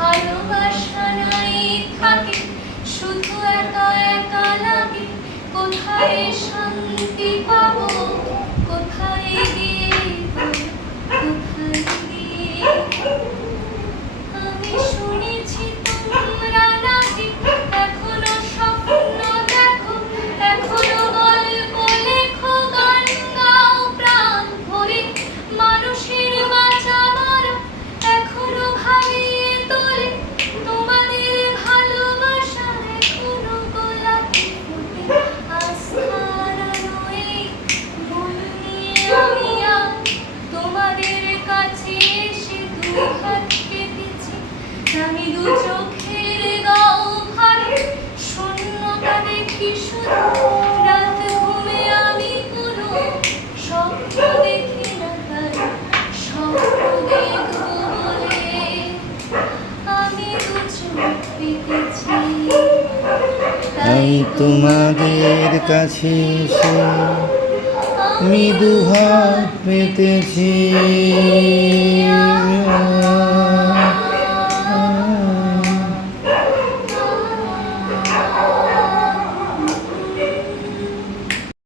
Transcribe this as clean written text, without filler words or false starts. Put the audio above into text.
ভালোবাসা নাই থাকে, শুধু একা একা লাগে। কোথায় শান্তি পাবো, কোথায় গিয়ে বলো, কোথায় গিয়ে? আমি শুনেছি তোমরা নাকি এখনো স্বপ্ন দেখো, এখনো গল্প লেখো, গান গাও প্রাণ ভরে। মানুষের বাঁচা মরা এখনো ভাবিয়ে তোলে, তোমাদের ভালোবাসা এখনো গোলাপি ফুটে। আস্থার আলোয় মন নিয়ে আমি আজ তোমাদের কাছে এসে দুহাত পেতেছি। আমি দু চোখের গাও ভরে শূন্যতা দেখি শুধু, রাত ঘুমে আমি কোনো স্বপ্ন দেখি না, তাই স্বপ্ন দেখবো বলে আমি দু চোখ পেতেছি। তাই তোমাদের কাছে এসে আমি দুহাত পেতেছি।